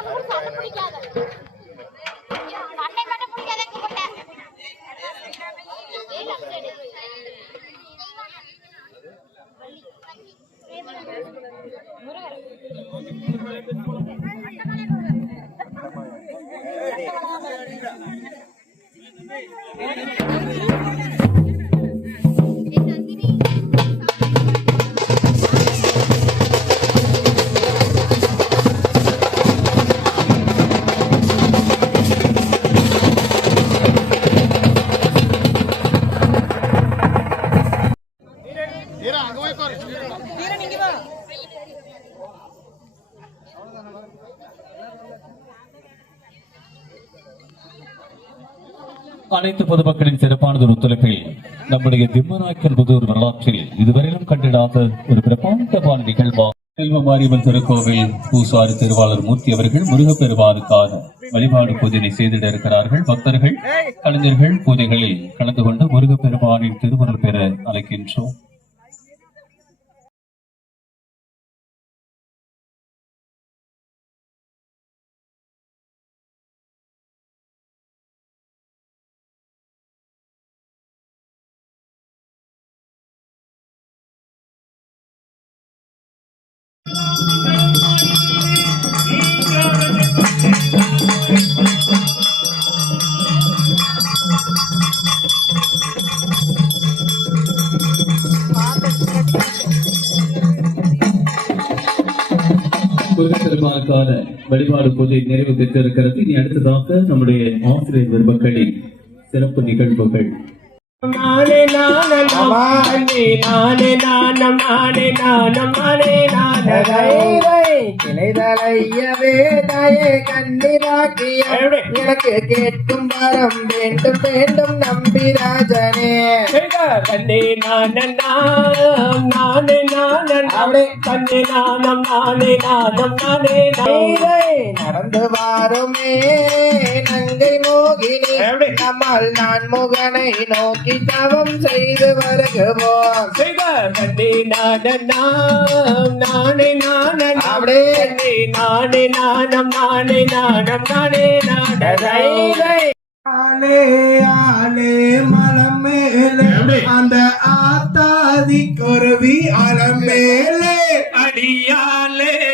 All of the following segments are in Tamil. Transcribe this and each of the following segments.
அது சண்டை பிடிக்காத. பொதுமக்களின் சிறப்பானது ஒரு ஒத்துழைப்பில் நம்முடைய திம்மநாயக்கன் புதூர் வரலாற்றில் இதுவரையிலும் கண்டிடாத ஒரு பிரபாண்டமான நிகழ்வா செல்வ மாரியம்மன் திருக்கோவில் பூசாரி திருவாளர் மூர்த்தி அவர்கள் முருகப்பெருமானுக்கான வழிபாடு பூஜனை செய்திட இருக்கிறார்கள். பக்தர்கள் கலைஞர்கள் பூஜைகளில் கலந்து கொண்டு முருகப்பெருமானின் திருமணம் பெற அழைக்கின்றோம். முருகப்பெருமானுக்கான வழிபாடு பூஜை நிறைவு பெற்றிருக்கிறது. இனி அடுத்ததாக நம்முடைய ஆசிரியர் பெருமக்களின் சிறப்பு நிகழ்வுகள். நானே நானம் நானே நானே நானம் நானே நானம் நானே நானம் கிளைதலையவே தயே கண்ணிராக்கிய எனக்கு கேட்கும் வரம் வேண்டும் வேண்டும் நம்பிராஜனே கண்ணே நானம் நாம் நானே நானம் அவளே கண்ணே நானம் நானே நானம் நானே நானம் நடந்து வாருமே நங்கை மோகினி. நம்மால் நான் முகனை நோக்கி தவம் செய்து வருகுவோம். கண்ணே நானம் நானே நானம் அப்படியே. கண்ணே நானே நானம் நானே நானம் நானே நானம். ஆலே ஆலே மலம் மேலே. அந்த ஆத்தாதி குருவி அலம் மேலே. அடியாலே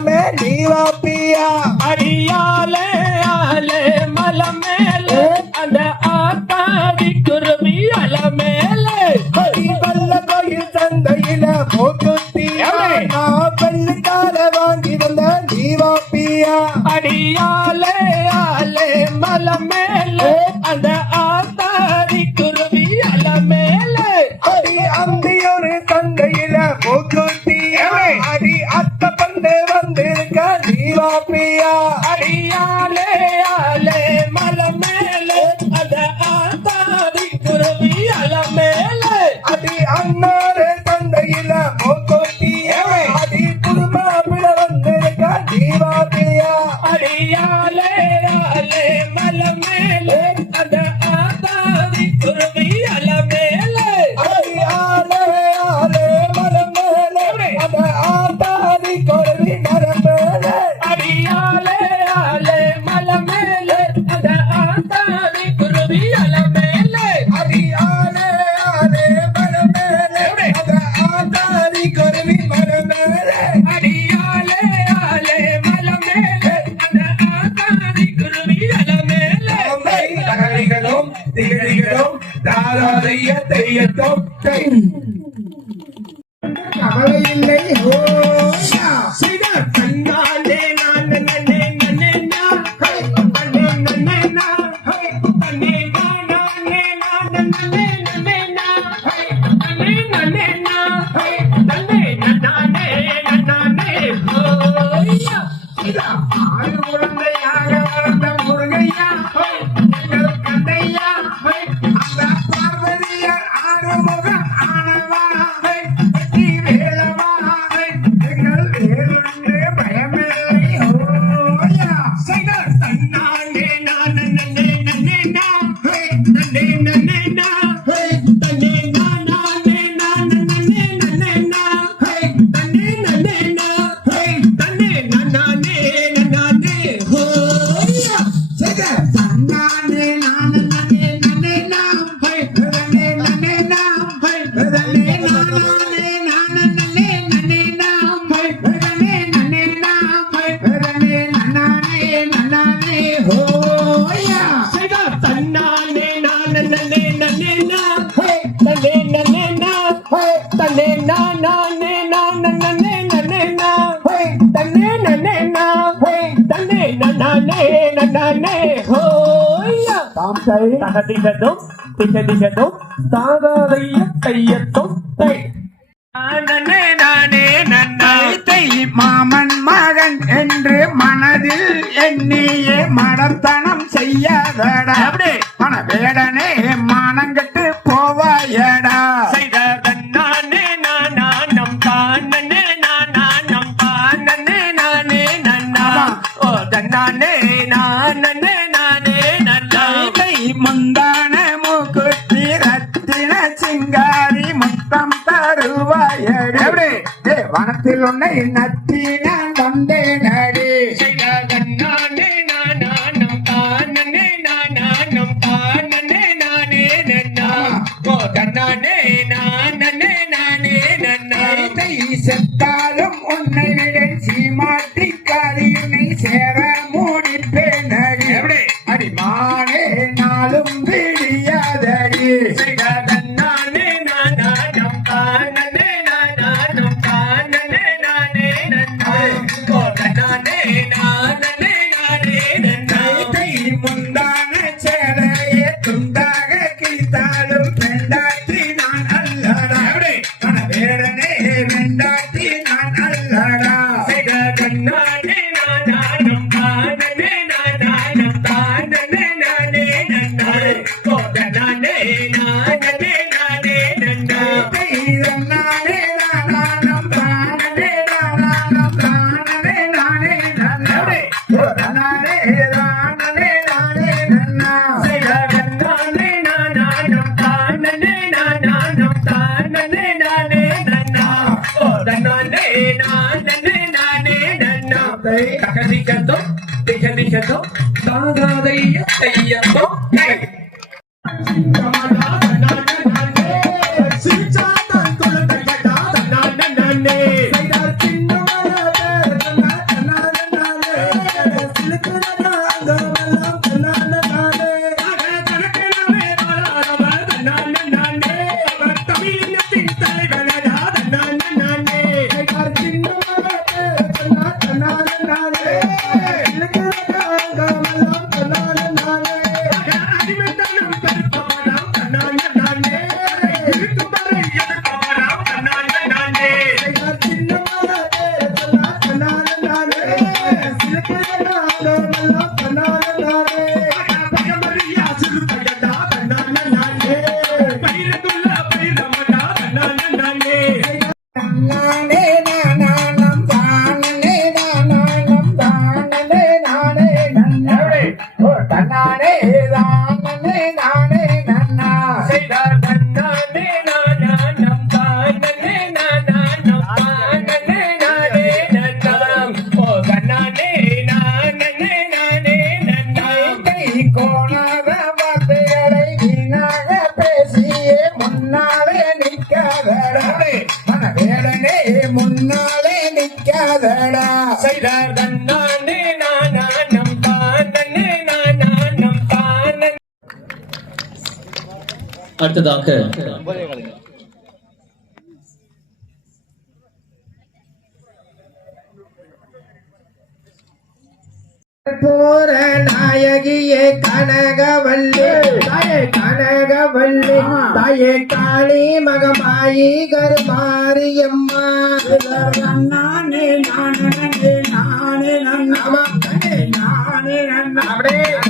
ரத்தினமே நீ வாப்பியா அடியாலே ஆலே மலம் மேலே அந்த ஆத்தாடி குருவி அல மேலே அடி வல்ல கோயில் சந்தையில மோக்கொத்தியவே நான் வெள்ளிக்கால வாங்கி வந்த நீ Yeah. தகதிசதும் திசதிசதும் தாகாதைய கையத்தும் தை நானே நானே நன்னை. மாமன் மகன் என்று மனதில் எண்ணியே மடத்தனம் செய்யாதடா. அப்படியே மன வேடனே மானங்கட்டு போவாயடா. நானே நான். வனத்தில் உன்னை நத்தின அடுத்ததாக போற நாயகியே கனகவல்லி. தாயே கனகவல்லி. தாயே காளி மகமாயி கருமாரியம்மா. நானே நானே நானே நானே நானே நானே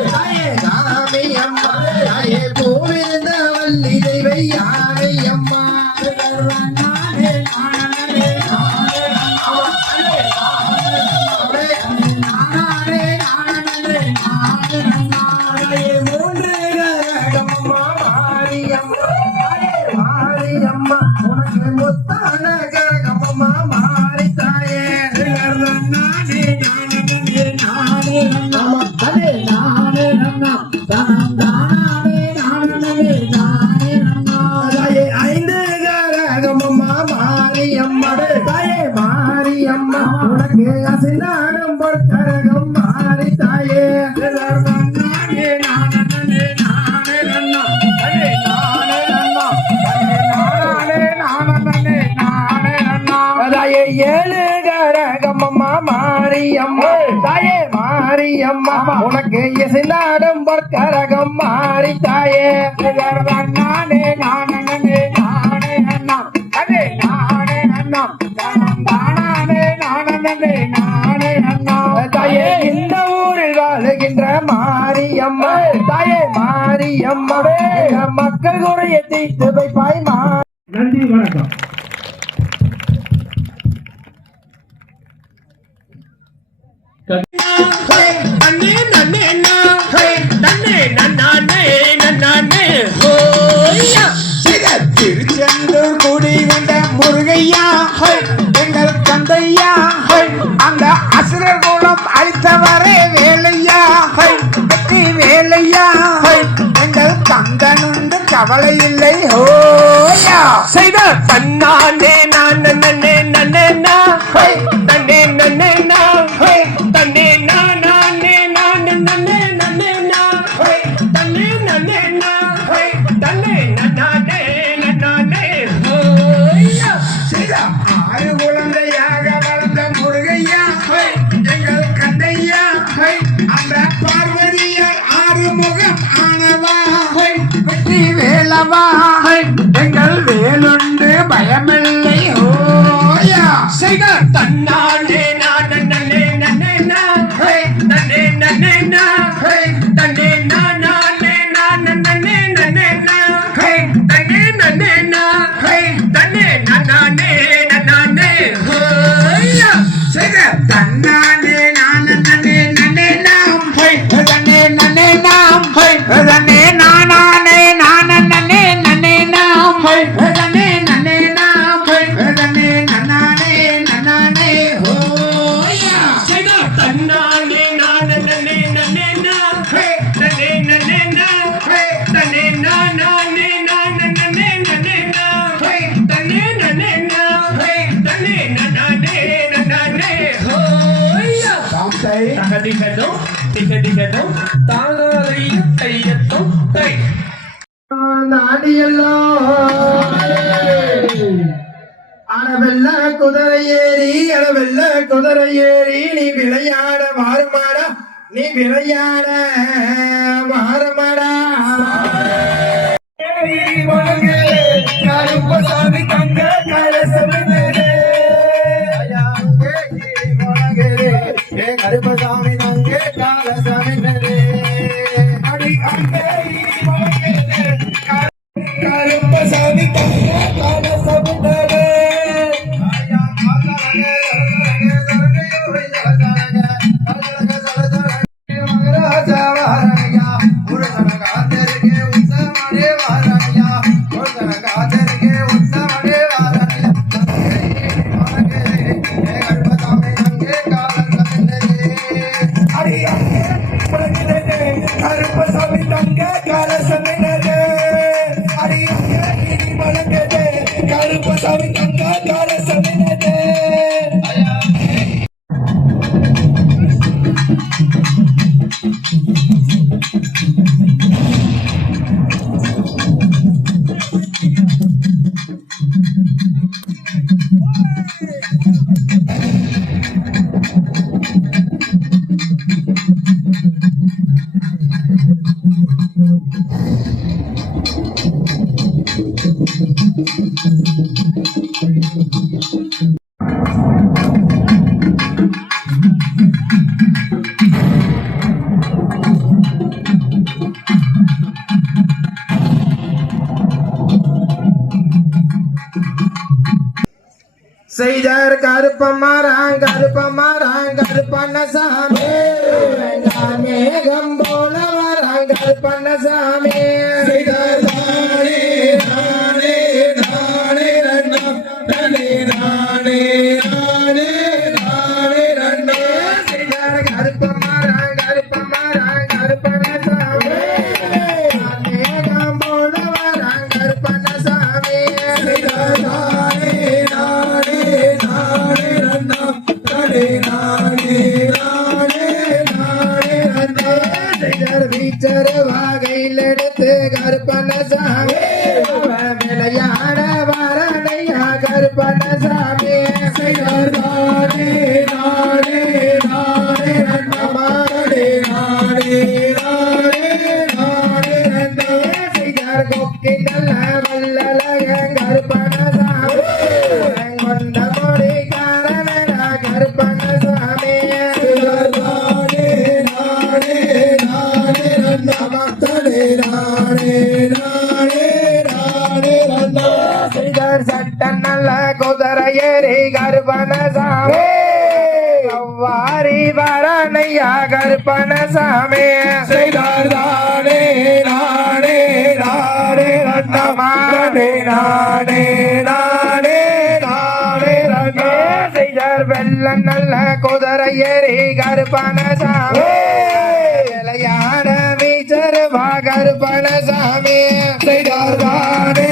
Diane. மாரியம்மா தாயே மாரியம்மா உனக்கு இசை நாடும் பொற்கரகம் மாறி தாயே. நானே நானே நானே அண்ணா அதே நானே அண்ணா தானே நானே நானே அண்ணா தாயே இந்த ஊரில் வாழுகின்ற மாரியம்மா தாயே மாரியம்மா மக்கள் குறையை தீர்த்து வைப்பாய் நன்றி வணக்கம். திருச்செந்தூர் கூடி வந்த முருகையா எங்கள் தந்தையா அந்த அசுரர் மூலம் அழித்தவரே வேலையா வெற்றி வேலையா எங்கள் தந்தனுண்டு கவலையில் நீ விளையாட வாரமடா கருப்பசாமி தங்க கரசமே Karuppasamy Sabe cantar, cara. கருப்பமரம் கருப்பமரம் Karuppannasamy. மேகம் போல வரம் கருப்பண்ணசாமி. குதிரையேறி கர்ப்பணசாமி அவ்வாரி வரணையா கர்ப்பணசாமி சிதர்தானே நான் நாடே நாடே நாடே செய்தார் வெள்ள நல்ல குதிரை ஏறி கருப்பணசாமி விளையாட வீச்சர் கருப்பணசாமி செய்தார் தானே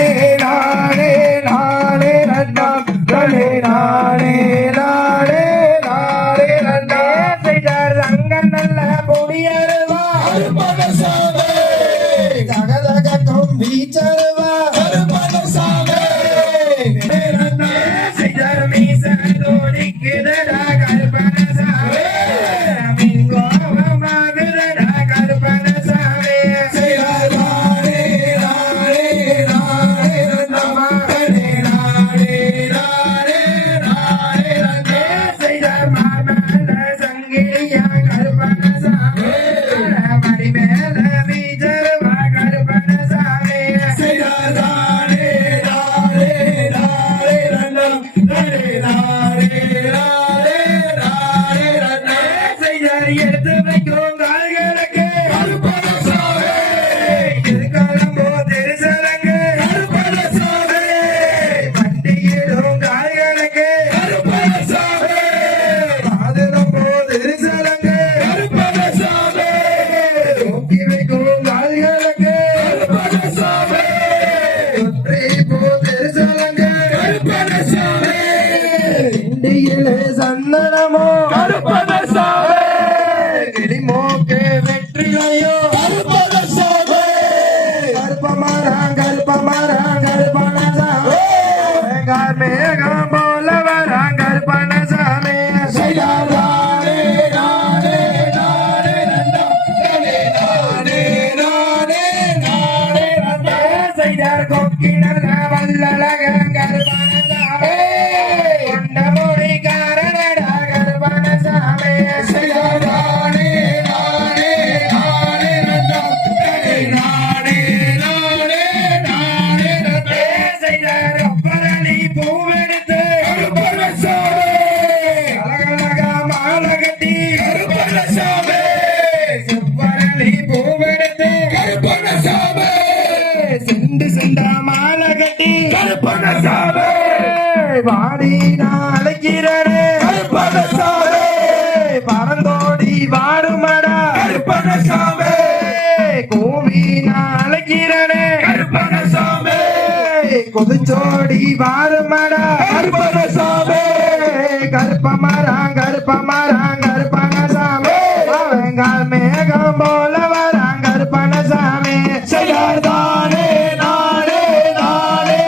நானே நானே நானே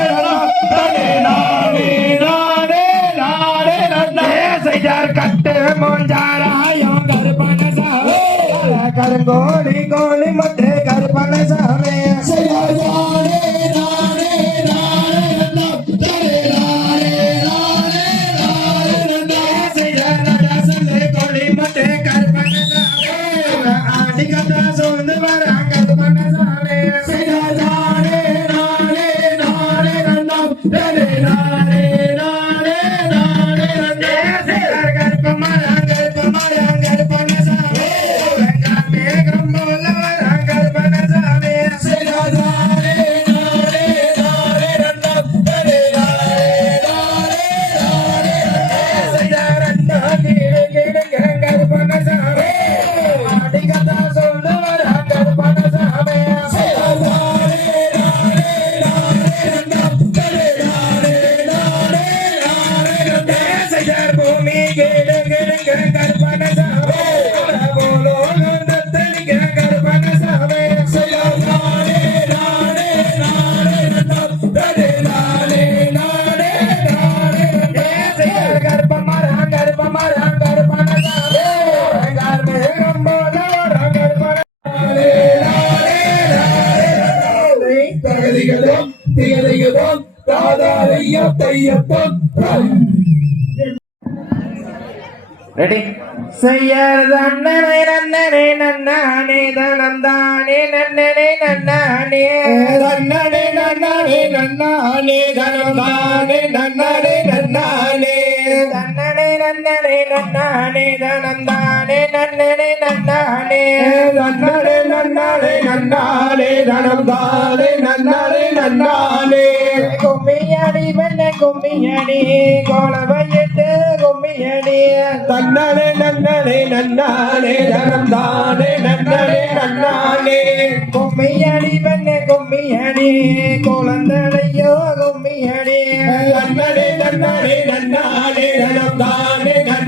நானே நானே செய்யார் செய்யார் நன்னனே நன்னனே நன்னானே தனந்தானே நன்னனே நன்னானே. நன்னடே நன்னடே நன்னானே தனந்தானே நன்னானே தன்னனே நன்னனே நன்னானே தனந்தானே நன்னனே நன்னானே. நன்னடே நன்னடே நன்னானே தனந்தானே நன்னடே நன்னானே. கும்மியடி வெண்ண கும்மியடி கோலவையிட்டு கும்மியடி. தன்னடே நன்னடே நன்னானே தனந்தானே நன்னடே நன்னானே. கும்மியடி வெண்ண கும்மியடி குழந்தையோ கும்மியடி. நன்னானே நன்னானே நன்னனே நன்னனே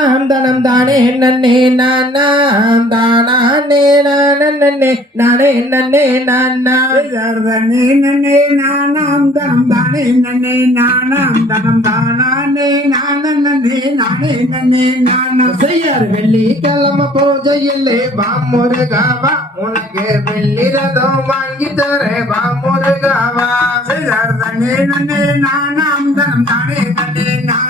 நானாம் தனம் தானே நன்னே நானாம் தானே நானே நானே நன்னே. நானா நன்னே நன்னே நானாம் தனம் தானே நன்னே நானாம் தனம் தானே நானே நானே நன்னே. நானா செய்யார் வெள்ளிக்கிழமை பூஜையிலே வா முருகாவா உனக்கு வெள்ளி ரதம் வாங்கி தரேன் வா முருகாவா செய்தார் தன்னே நன்னே நானாம் தனம் தானே நன்னே. நானே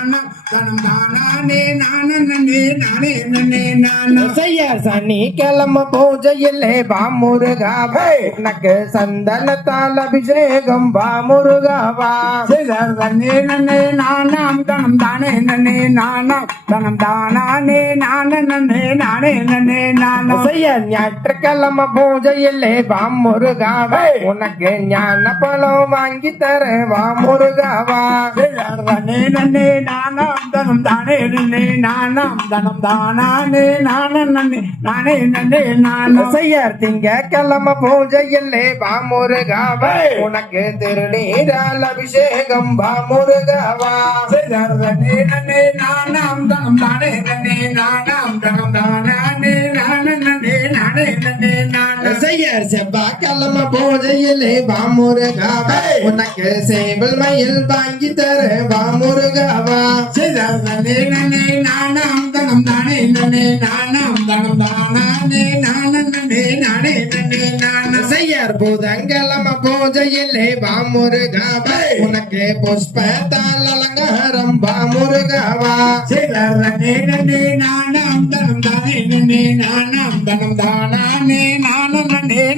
சனிக்கிழமை பூஜையிலே பாமுருகாவே உனக்கு சந்தனத்தால் அபிஷேகம் பாமுருகாவா சிதர் தன்னே நன்னே நானாம். தனம் தானே நன்னே நானாம். தனம் தானானே நானே நன்னே நானே நன்னே நானா செய்ய ஞாயிற்றுக்கிழமை பூஜையிலே பாமுருகாவே உனக்கு ஞான பழம் வாங்கி தர வாமுருகாவா சிதர் தன்னே நன்னே நானாம் தனம் தானே நன்னே நானாம் தனம் தானானே நானே நன்னே நானே நன்னே நானா. செய்யர் திங்கக்கிழமை பூஜையில்லே பாமுருகாவா உனக்கு திருநீரால் அபிஷேகம் பாமுருகாவா சிதர் தன்னே நன்னே நானாம் தனம் தானே நன்னே நானாம் தனம் தானானே நானே நன்னே நானே நன்னே நானா. செய்யர் செவ்வாய்க்கிழமை பூஜையிலே பாமுருகாவா உனக்கு சேவல் மயில் வாங்கி தர பாமுருகாவா சிதறனே நனே நானாம் தனம் தானே நனே நானாம் தனம் தானானே நானே நானே நனே நானா செய்யர் புதன்கிழமை பூஜையிலே பாமுருகாவா உனக்கு புஷ்பத்தால் அலங்காரம் பாமுருகாவா சிதறனே நனே நானாம் தனம் தானே நனே நானாம் தனம் தானானே நானே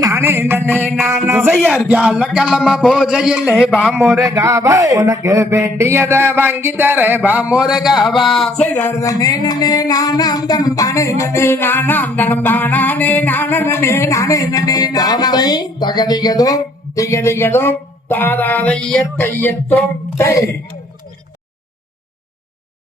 நானே நனே நானா. செய்யர் வியாழக்கிழமை பூஜையிலே பாமுருகாவா உனக்கு வேண்டியதை வாங்கி தர பாமுருகாவா சிதறனே நனே நானாம் தனம் தானே நனே நானாம் தனம் தானானே நானே நானே நனே நானா தகதிகதும் திகதிகதும் தாதாதையத்தையத்தும் தே